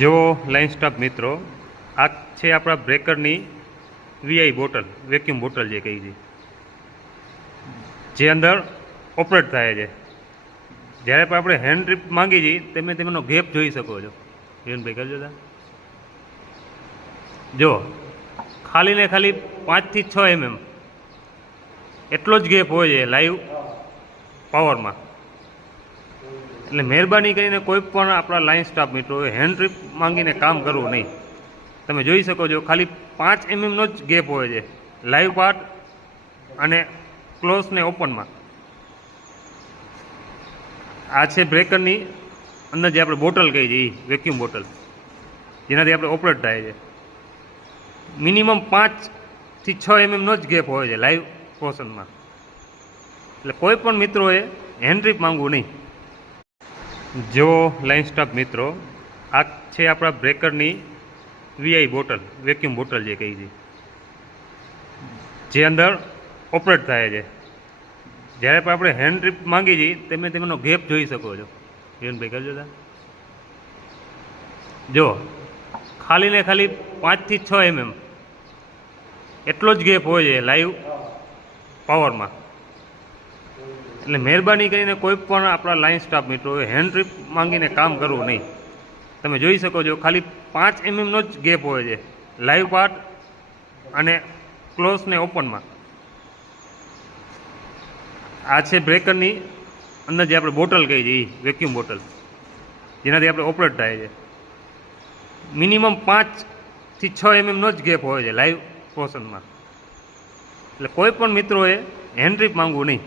જો line staff મિત્રો, આ છે આપણા બ્રેકરની વીઆઈ બોટલ, વેક્યુમ બોટલ જે કહી છે, જે અંદર ઓપરેટ થાય છે. જ્યારે પણ આપણે હેન્ડ ટ્રીપ માંગી છીએ તમે તેનો ગેપ જોઈ શકો છો. હિરણભાઈ કરજો તા જો ખાલી ને ખાલી 5 થી 6 mm એટલો જ ગેપ હોય છે લાઈવ પાવરમાં. એટલે મહેરબાની કરીને કોઈ પણ આપણા લાઇન સ્ટાફ મિત્રોએ હેન્ડ ટ્રીપ માંગીને કામ કરવું નહીં. તમે જોઈ શકો છો ખાલી 5 mm નો જ ગેપ હોય છે લાઈવ પાર્ટ અને ક્લોઝ ને ઓપનમાં. આ છે બ્રેકરની અંદર જે આપણે બોટલ કહી છે, વેક્યુમ બોટલ, જેનાથી આપણે ઓપરેટ થાય છે. મિનિમમ 5 થી 6 mm નો જ ગેપ હોય છે લાઈવ પોર્શનમાં. એટલે કોઈ પણ મિત્રોએ હેન્ડ ટ્રીપ માંગવું નહીં. જો લાઇન સ્ટાફ મિત્રો, આ છે આપણા બ્રેકરની વીઆઈ બોટલ, વેક્યુમ બોટલ જે કહી છે, જે અંદર ઓપરેટ થાય છે. જ્યારે પણ આપણે હેન્ડ ટ્રીપ માંગી છીએ તમે તેનો ગેપ જોઈ શકો છો. હિરણભાઈ કરજો તા જો ખાલી ને ખાલી 5 થી 6 mm એટલો જ ગેપ હોય છે લાઈવ પાવરમાં. એટલે મહેરબાની કરીને કોઈ પણ આપણા લાઇન સ્ટાફ મિત્રોએ હેન્ડ ટ્રીપ માંગીને કામ કરવું નહીં. તમે જોઈ શકો છો ખાલી 5 mm નો જ ગેપ હોય છે લાઈવ પાર્ટ અને ક્લોઝ ને ઓપનમાં. આ છે બ્રેકરની અંદર જે આપણે બોટલ કહી છે, વેક્યુમ બોટલ, જેનાથી આપણે ઓપરેટ થાય છે. મિનિમમ 5 થી 6 mm નો જ ગેપ હોય છે લાઈવ પોર્શનમાં. એટલે કોઈ પણ મિત્રોએ હેન્ડ ટ્રીપ માંગવું નહીં.